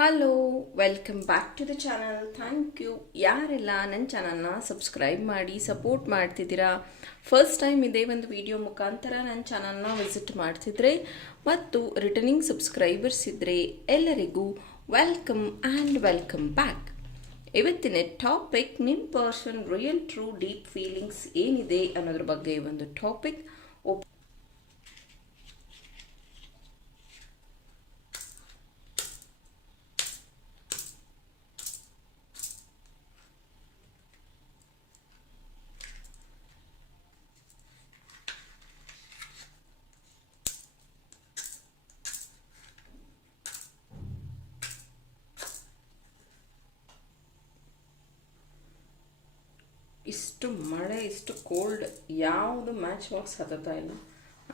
Hello welcome back to the channel thank you ಯಾರೆಲ್ಲ ನನ್ನ ಚಾನಲ್ನ ಸಬ್ಸ್ಕ್ರೈಬ್ ಮಾಡಿ ಸಪೋರ್ಟ್ ಮಾಡ್ತಿದ್ದೀರಾ? ಫಸ್ಟ್ ಟೈಮ್ ಇದೇ ಒಂದು ವಿಡಿಯೋ ಮುಖಾಂತರ ನನ್ನ ಚಾನಲ್ನ ವಿಸಿಟ್ ಮಾಡ್ತಿದ್ರೆ ಮತ್ತು ರಿಟರ್ನಿಂಗ್ ಸಬ್ಸ್ಕ್ರೈಬರ್ಸ್ ಇದ್ದರೆ ಎಲ್ಲರಿಗೂ ವೆಲ್ಕಮ್ ಆ್ಯಂಡ್ ವೆಲ್ಕಮ್ ಬ್ಯಾಕ್ ಇವತ್ತಿನ ಟಾಪಿಕ್ ನಿಮ್ಮ person real true deep feelings ಏನಿದೆ ಅನ್ನೋದ್ರ ಬಗ್ಗೆ ಒಂದು ಟಾಪಿಕ್ ಇಷ್ಟು ಮಳೆ, ಇಷ್ಟು ಕೋಲ್ಡ್ ಯಾವುದು ಮ್ಯಾಚ್ ಬಾಕ್ಸ್ ಹತ್ತತಾ ಇಲ್ಲ.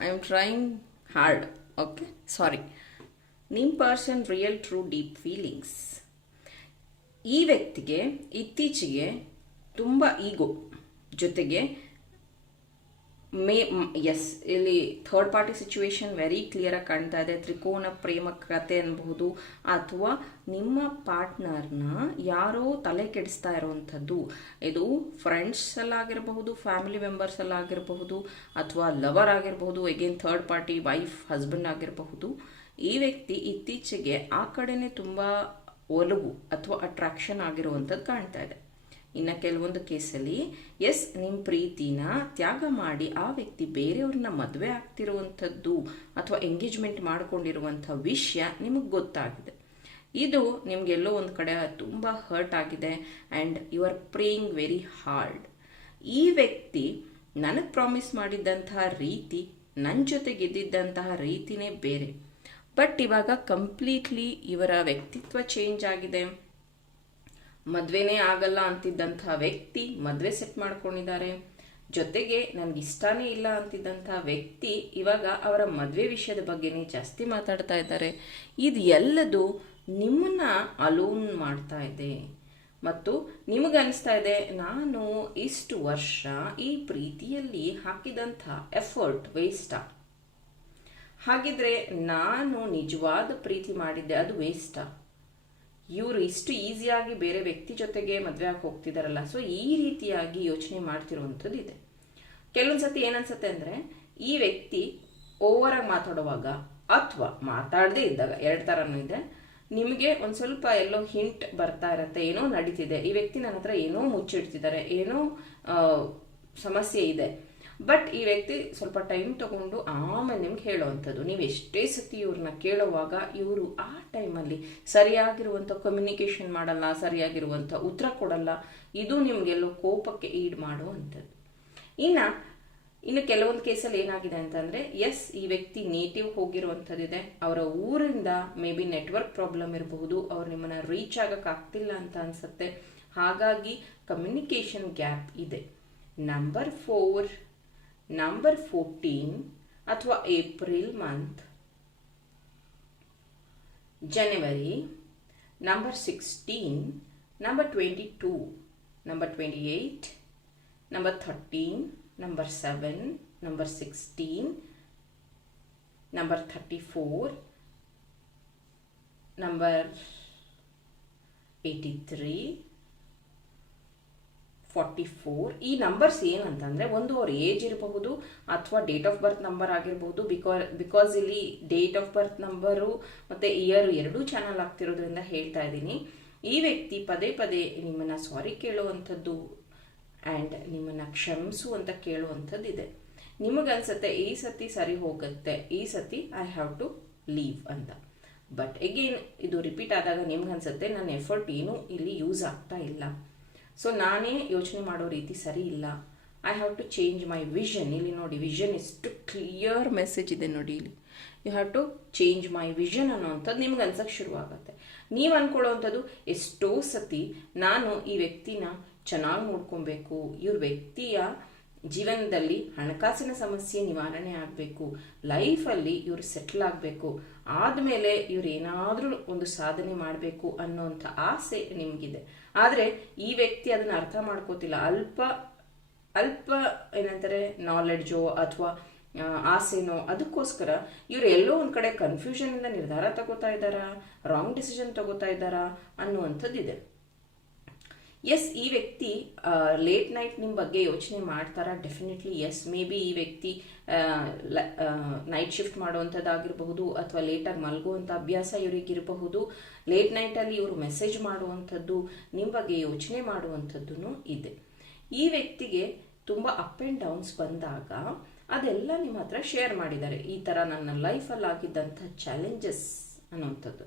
I am trying hard okay sorry ನಿಮ್ಮ person real true deep feelings ಈ ವ್ಯಕ್ತಿಗೆ, ಇತ್ತೀಚೆಗೆ ತುಂಬ ಈಗೋ ಜೊತೆಗೆ ಮೇ ಎಸ್ ಇಲ್ಲಿ ಥರ್ಡ್ ಪಾರ್ಟಿ ಸಿಚುವೇಶನ್ ವೆರಿ ಕ್ಲಿಯರಾಗಿ ಕಾಣ್ತಾ ಇದೆ. ತ್ರಿಕೋನ ಪ್ರೇಮ ಕತೆ ಅನ್ಬಹುದು ಅಥವಾ ನಿಮ್ಮ ಪಾರ್ಟ್ನರ್ನ ಯಾರೋ ತಲೆ ಕೆಡಿಸ್ತಾ ಇರುವಂಥದ್ದು. ಇದು ಫ್ರೆಂಡ್ಸ್ ಅಲ್ಲಾಗಿರಬಹುದು ಫ್ಯಾಮಿಲಿ ಮೆಂಬರ್ಸ್ ಅಲ್ಲಾಗಿರಬಹುದು ಅಥವಾ ಲವರ್ ಆಗಿರಬಹುದು again third party wife husband ಆಗಿರಬಹುದು. ಈ ವ್ಯಕ್ತಿ ಇತ್ತೀಚೆಗೆ ಆ ಕಡೆನೇ ತುಂಬ ಒಲವು ಅಥವಾ ಅಟ್ರಾಕ್ಷನ್ ಆಗಿರುವಂಥದ್ದು ಕಾಣ್ತಾ ಇದೆ. ಇನ್ನು ಕೆಲವೊಂದು ಕೇಸಲ್ಲಿ, ಎಸ್ ನಿಮ್ಮ ಪ್ರೀತಿನ ತ್ಯಾಗ ಮಾಡಿ ಆ ವ್ಯಕ್ತಿ ಬೇರೆಯವ್ರನ್ನ ಮದುವೆ ಆಗ್ತಿರುವಂಥದ್ದು ಅಥವಾ ಎಂಗೇಜ್ಮೆಂಟ್ ಮಾಡಿಕೊಂಡಿರುವಂಥ ವಿಷಯ ನಿಮಗೆ ಗೊತ್ತಾಗಿದೆ. ಇದು ನಿಮಗೆಲ್ಲೋ ಒಂದು ಕಡೆ ತುಂಬ ಹರ್ಟ್ ಆಗಿದೆ and you are praying very hard ಈ ವ್ಯಕ್ತಿ ನನಗೆ ಪ್ರಾಮಿಸ್ ಮಾಡಿದ್ದಂತಹ ರೀತಿ ನನ್ನ ಜೊತೆಗೆ ಇದ್ದಿದ್ದಂತಹ ರೀತಿನೇ ಬೇರೆ. ಬಟ್ ಇವಾಗ ಕಂಪ್ಲೀಟ್ಲಿ ಇವರ ವ್ಯಕ್ತಿತ್ವ ಚೇಂಜ್ ಆಗಿದೆ. ಮದುವೆನೇ ಆಗಲ್ಲ ಅಂತಿದ್ದಂಥ ವ್ಯಕ್ತಿ ಮದುವೆ ಸೆಟ್ ಮಾಡ್ಕೊಂಡಿದ್ದಾರೆ. ಜೊತೆಗೆ ನನಗೆ ಇಷ್ಟನೇ ಇಲ್ಲ ಅಂತಿದ್ದಂಥ ವ್ಯಕ್ತಿ ಇವಾಗ ಅವರ ಮದುವೆ ವಿಷಯದ ಬಗ್ಗೆನೇ ಜಾಸ್ತಿ ಮಾತಾಡ್ತಾ ಇದ್ದಾರೆ. ಇದು ಎಲ್ಲದು ನಿಮ್ಮನ್ನ ಅಲೋನ್ ಮಾಡ್ತಾ ಇದೆ. ಮತ್ತು ನಿಮಗನ್ನಿಸ್ತಾ ಇದೆ, ನಾನು ಇಷ್ಟು ವರ್ಷ ಈ ಪ್ರೀತಿಯಲ್ಲಿ ಹಾಕಿದಂಥ ಎಫರ್ಟ್ ವೇಸ್ಟಾ ಹಾಗಿದ್ರೆ ನಾನು ನಿಜವಾದ ಪ್ರೀತಿ ಮಾಡಿದ್ದೆ, ಅದು ವೇಸ್ಟಾ ಇವರು ಇಷ್ಟು ಈಸಿಯಾಗಿ ಬೇರೆ ವ್ಯಕ್ತಿ ಜೊತೆಗೆ ಮದುವೆ ಆಗಿ ಹೋಗ್ತಿದಾರಲ್ಲ ಸೊ ಈ ರೀತಿಯಾಗಿ ಯೋಚನೆ ಮಾಡ್ತಿರುವಂಥದ್ದು ಇದೆ. ಕೆಲವೊಂದು ಸತಿ ಏನನ್ಸುತ್ತೆ ಅಂದರೆ, ಈ ವ್ಯಕ್ತಿ ಓವರಾಗಿ ಮಾತಾಡುವಾಗ ಅಥವಾ ಮಾತಾಡದೇ ಇದ್ದಾಗ, ಎರಡು ಥರನೂ ಇದೆ, ನಿಮಗೆ ಒಂದು ಸ್ವಲ್ಪ ಎಲ್ಲೋ ಹಿಂಟ್ ಬರ್ತಾ ಇರತ್ತೆ, ಏನೋ ನಡೀತಿದೆ, ಈ ವ್ಯಕ್ತಿ ನನ್ನ ಹತ್ರ ಏನೋ ಮುಚ್ಚಿಡ್ತಿದ್ದಾರೆ ಏನೋ ಸಮಸ್ಯೆ ಇದೆ ಬಟ್ ಈ ವ್ಯಕ್ತಿ ಸ್ವಲ್ಪ ಟೈಮ್ ತಗೊಂಡು ಆಮೇಲೆ ನಿಮ್ಗೆ ಹೇಳುವಂಥದ್ದು. ನೀವು ಎಷ್ಟೇ ಸತಿ ಇವ್ರನ್ನ ಕೇಳುವಾಗ ಇವರು ಆ ಟೈಮಲ್ಲಿ ಸರಿಯಾಗಿರುವಂಥ ಕಮ್ಯುನಿಕೇಷನ್ ಮಾಡಲ್ಲ, ಸರಿಯಾಗಿರುವಂಥ ಉತ್ತರ ಕೊಡಲ್ಲ. ಇದು ನಿಮಗೆಲ್ಲೋ ಕೋಪಕ್ಕೆ ಈಡ್ ಮಾಡುವಂಥದ್ದು. ಇನ್ನು ಇನ್ನು ಕೆಲವೊಂದು ಕೇಸಲ್ಲಿ ಏನಾಗಿದೆ ಅಂತಂದರೆ ಎಸ್ ಈ ವ್ಯಕ್ತಿ ನೇಟಿವ್ ಹೋಗಿರುವಂಥದ್ದಿದೆ. ಅವರ ಊರಿಂದ ಮೇ ಬಿ ನೆಟ್ವರ್ಕ್ ಪ್ರಾಬ್ಲಮ್ ಇರಬಹುದು. ಅವ್ರು ನಿಮ್ಮನ್ನು ರೀಚ್ ಆಗೋಕ್ಕಾಗ್ತಿಲ್ಲ ಅಂತ ಅನ್ಸುತ್ತೆ. ಹಾಗಾಗಿ ಕಮ್ಯುನಿಕೇಷನ್ ಗ್ಯಾಪ್ ಇದೆ. ನಂಬರ್ ಫೋರ್ નંબર ફોર્ટીન અથવા April month January, number 16, number 22, number 28, number 13, number 7, number 16, number 34, number 83, forty four ಈ ನಂಬರ್ಸ್ ಏನಂತಂದರೆ ಒಂದು ಅವ್ರ ಏಜ್ ಇರಬಹುದು ಅಥವಾ ಡೇಟ್ ಆಫ್ ಬರ್ತ್ ನಂಬರ್ ಆಗಿರಬಹುದು. ಬಿಕಾ ಬಿಕಾಸ್ ಇಲ್ಲಿ ಡೇಟ್ ಆಫ್ ಬರ್ತ್ ನಂಬರು ಮತ್ತು ಇಯರ್ ಎರಡೂ ಚಾನಲ್ ಆಗ್ತಿರೋದ್ರಿಂದ ಹೇಳ್ತಾ ಇದ್ದೀನಿ. ಈ ವ್ಯಕ್ತಿ ಪದೇ ಪದೇ ನಿಮ್ಮನ್ನು ಸಾರಿ ಕೇಳುವಂಥದ್ದು ಆ್ಯಂಡ್ ನಿಮ್ಮನ್ನು ಕ್ಷಮಿಸು ಅಂತ ಕೇಳುವಂಥದ್ದು ಇದೆ ನಿಮಗನ್ಸುತ್ತೆ ಈ ಸತಿ ಸರಿ ಹೋಗುತ್ತೆ, ಈ ಸತಿ ಐ ಹ್ಯಾವ್ ಟು ಲೀವ್ ಅಂತ. ಬಟ್ ಎಗೇನ್ ಇದು ರಿಪೀಟ್ ಆದಾಗ ನಿಮ್ಗನ್ಸುತ್ತೆ ನನ್ನ ಎಫರ್ಟ್ ಏನೂ ಇಲ್ಲಿ ಯೂಸ್ ಆಗ್ತಾ ಇಲ್ಲ. ಸೊ ನಾನೇ ಯೋಚನೆ ಮಾಡೋ ರೀತಿ ಸರಿ ಇಲ್ಲ. I have to change my vision ಇಲ್ಲಿ ನೋಡಿ ವಿಷನ್ ಎಷ್ಟು ಕ್ಲಿಯರ್ ಮೆಸೇಜ್ ಇದೆ ನೋಡಿ ಇಲ್ಲಿ. You have to change my vision ಅನ್ನೋವಂಥದ್ದು ನಿಮ್ಗೆ ಅನ್ಸಕ್ಕೆ ಶುರುವಾಗುತ್ತೆ. ನೀವು ಅಂದ್ಕೊಳ್ಳೋವಂಥದ್ದು ಎಷ್ಟೋ ಸತಿ ನಾನು ಈ ವ್ಯಕ್ತಿನ ಚೆನ್ನಾಗಿ ನೋಡ್ಕೊಬೇಕು. ಇವ್ರ ವ್ಯಕ್ತಿಯ ಜೀವನದಲ್ಲಿ ಹಣಕಾಸಿನ ಸಮಸ್ಯೆ ನಿವಾರಣೆ ಆಗಬೇಕು ಲೈಫಲ್ಲಿ ಇವರು ಸೆಟ್ಲ್ ಆಗಬೇಕು, ಆದಮೇಲೆ ಇವ್ರು ಏನಾದರೂ ಒಂದು ಸಾಧನೆ ಮಾಡಬೇಕು ಅನ್ನೋಂಥ ಆಸೆ ನಿಮಗಿದೆ. ಆದರೆ ಈ ವ್ಯಕ್ತಿ ಅದನ್ನು ಅರ್ಥ ಮಾಡ್ಕೋತಿಲ್ಲ. ಅಲ್ಪ ಅಲ್ಪ ಏನಂತಾರೆ ನಾಲೆಡ್ಜೋ ಅಥವಾ ಆಸೆನೋ ಅದಕ್ಕೋಸ್ಕರ ಇವರು ಎಲ್ಲೋ ಒಂದು ಕಡೆ ಕನ್ಫ್ಯೂಷನ್ ಇಂದ ನಿರ್ಧಾರ ತಗೋತಾ ಇದ್ದಾರಾ ರಾಂಗ್ ಡಿಸಿಷನ್ ತಗೋತಾ ಇದ್ದಾರಾ ಅನ್ನುವಂಥದ್ದಿದೆ. ಎಸ್ ಈ ವ್ಯಕ್ತಿ ಲೇಟ್ ನೈಟ್ ನಿಮ್ಮ ಬಗ್ಗೆ ಯೋಚನೆ ಮಾಡ್ತಾರಾ? ಡೆಫಿನೆಟ್ಲಿ ಎಸ್ ಮೇ ಬಿ ಈ ವ್ಯಕ್ತಿ ನೈಟ್ ಶಿಫ್ಟ್ ಮಾಡುವಂಥದ್ದಾಗಿರಬಹುದು ಅಥವಾ ಲೇಟಾಗಿ ಮಲಗುವಂಥ ಅಭ್ಯಾಸ ಇವರಿಗಿರಬಹುದು. ಲೇಟ್ ನೈಟಲ್ಲಿ ಇವರು ಮೆಸೇಜ್ ಮಾಡುವಂಥದ್ದು ನಿಮ್ಮ ಬಗ್ಗೆ ಯೋಚನೆ ಮಾಡುವಂಥದ್ದು ಇದೆ. ಈ ವ್ಯಕ್ತಿಗೆ ತುಂಬ ಅಪ್ ಆ್ಯಂಡ್ ಡೌನ್ಸ್ ಬಂದಾಗ ಅದೆಲ್ಲ ನಿಮ್ಮ ಹತ್ರ ಶೇರ್ ಮಾಡಿದ್ದಾರೆ. ಈ ಥರ ನನ್ನ ಲೈಫಲ್ಲಿ ಆಗಿದ್ದಂಥ ಚಾಲೆಂಜಸ್ ಅನ್ನುವಂಥದ್ದು.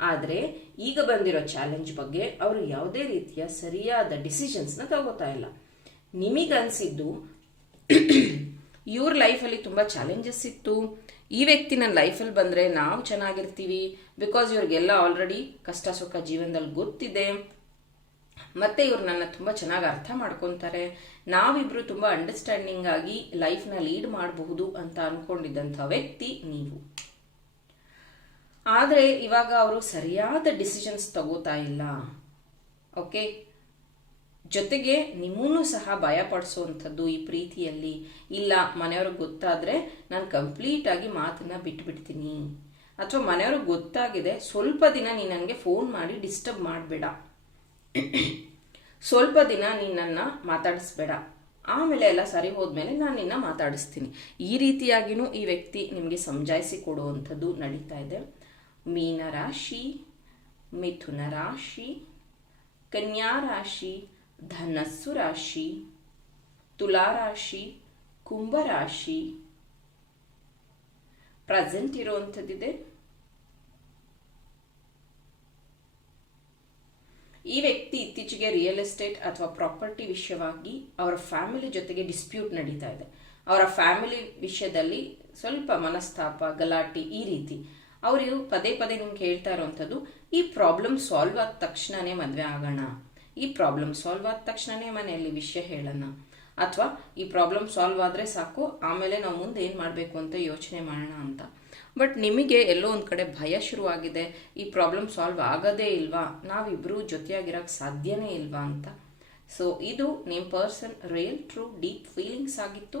ಆದರೆ ಈಗ ಬಂದಿರೋ ಚಾಲೆಂಜ್ ಬಗ್ಗೆ ಅವರು ಯಾವುದೇ ರೀತಿಯ ಸರಿಯಾದ ಡಿಸಿಷನ್ಸ್ನ ತಗೋತಾ ಇಲ್ಲ. ನಿಮಗನ್ಸಿದ್ದು ಇವ್ರ ಲೈಫಲ್ಲಿ ತುಂಬ ಚಾಲೆಂಜಸ್ ಇತ್ತು. ಈ ವ್ಯಕ್ತಿ ನನ್ನ ಲೈಫಲ್ಲಿ ಬಂದರೆ ನಾವು ಚೆನ್ನಾಗಿರ್ತೀವಿ. ಬಿಕಾಸ್ ಇವ್ರಿಗೆಲ್ಲ ಆಲ್ರೆಡಿ ಕಷ್ಟ ಸುಖ ಜೀವನದಲ್ಲಿ ಗೊತ್ತಿದೆ. ಮತ್ತೆ ಇವ್ರು ನನ್ನ ತುಂಬ ಚೆನ್ನಾಗಿ ಅರ್ಥ ಮಾಡ್ಕೊತಾರೆ. ನಾವಿಬ್ರು ತುಂಬ ಅಂಡರ್ಸ್ಟ್ಯಾಂಡಿಂಗ್ ಆಗಿ ಲೈಫ್ನ ಲೀಡ್ ಮಾಡಬಹುದು ಅಂತ ಅನ್ಕೊಂಡಿದ್ದಂಥ ವ್ಯಕ್ತಿ ನೀವು. ಆದರೆ ಇವಾಗ ಅವರು ಸರಿಯಾದ ಡಿಸಿಷನ್ಸ್ ತಗೋತಾ ಇಲ್ಲ. ಓಕೆ ಜೊತೆಗೆ ನಿಮ್ಮನ್ನು ಸಹ ಭಯಪಡಿಸುವಂಥದ್ದು ಈ ಪ್ರೀತಿಯಲ್ಲಿ. ಇಲ್ಲ, ಮನೆಯವ್ರಿಗೆ ಗೊತ್ತಾದರೆ ನಾನು ಕಂಪ್ಲೀಟಾಗಿ ಮಾತನ್ನು ಬಿಟ್ಬಿಡ್ತೀನಿ. ಅಥವಾ ಮನೆಯವ್ರಿಗೆ ಗೊತ್ತಾಗಿದೆ, ಸ್ವಲ್ಪ ದಿನ ನೀನು ನನಗೆ ಫೋನ್ ಮಾಡಿ ಡಿಸ್ಟರ್ಬ್ ಮಾಡಬೇಡ. ಸ್ವಲ್ಪ ದಿನ ನೀನನ್ನು ನನ್ನ ಮಾತಾಡಿಸ್ಬೇಡ. ಆಮೇಲೆ ಎಲ್ಲ ಸರಿ ಹೋದ್ಮೇಲೆ ನಾನು ನಿನ್ನ ಮಾತಾಡಿಸ್ತೀನಿ. ಈ ರೀತಿಯಾಗಿಯೂ ಈ ವ್ಯಕ್ತಿ ನಿಮಗೆ ಸಮಜಾಯಿಸಿ ಕೊಡುವಂಥದ್ದು ನಡೀತಾ ಇದೆ. ಮೀನ ರಾಶಿ, ಮಿಥುನ ರಾಶಿ, ಕನ್ಯಾ ರಾಶಿ, ಧನಸ್ಸು ರಾಶಿ, ತುಲಾ ರಾಶಿ, ಕುಂಭ ರಾಶಿ. ಪ್ರೆಸೆಂಟ್ ಇರುವಂಥದ್ದಿದೆ. ಈ ವ್ಯಕ್ತಿ ಇತ್ತೀಚೆಗೆ ರಿಯಲ್ ಎಸ್ಟೇಟ್ ಅಥವಾ ಪ್ರಾಪರ್ಟಿ ವಿಷಯವಾಗಿ ಅವರ ಫ್ಯಾಮಿಲಿ ಜೊತೆಗೆ ಡಿಸ್ಪ್ಯೂಟ್ ನಡೀತಾ ಇದೆ. ಅವರ ಫ್ಯಾಮಿಲಿ ವಿಷಯದಲ್ಲಿ ಸ್ವಲ್ಪ ಮನಸ್ತಾಪ, ಗಲಾಟೆ ಈ ರೀತಿ. ಅವರು ಪದೇ ಪದೇ ನಿಮ್ಗೆ ಹೇಳ್ತಾ ಇರುವಂಥದ್ದು ಈ ಪ್ರಾಬ್ಲಮ್ ಸಾಲ್ವ್ ಆದ ತಕ್ಷಣನೇ ಮದುವೆ ಆಗೋಣ. ಈ ಪ್ರಾಬ್ಲಮ್ ಸಾಲ್ವ್ ಆದ ತಕ್ಷಣನೇ ಮನೆಯಲ್ಲಿ ವಿಷಯ ಹೇಳೋಣ. ಅಥವಾ ಈ ಪ್ರಾಬ್ಲಮ್ ಸಾಲ್ವ್ ಆದರೆ ಸಾಕು, ಆಮೇಲೆ ನಾವು ಮುಂದೆ ಏನು ಮಾಡಬೇಕು ಅಂತ ಯೋಚನೆ ಮಾಡೋಣ ಅಂತ. ಬಟ್ ನಿಮಗೆ ಎಲ್ಲೋ ಒಂದು ಕಡೆ ಭಯ ಶುರುವಾಗಿದೆ, ಈ ಪ್ರಾಬ್ಲಮ್ ಸಾಲ್ವ್ ಆಗೋದೇ ಇಲ್ವಾ ನಾವಿಬ್ಬರು ಜೊತೆಯಾಗಿರೋಕ್ಕೆ ಸಾಧ್ಯನೇ ಇಲ್ವಾ ಅಂತ. ಸೊ ಇದು ನಿಮ್ಮ person real true deep feelings ಆಗಿತ್ತು.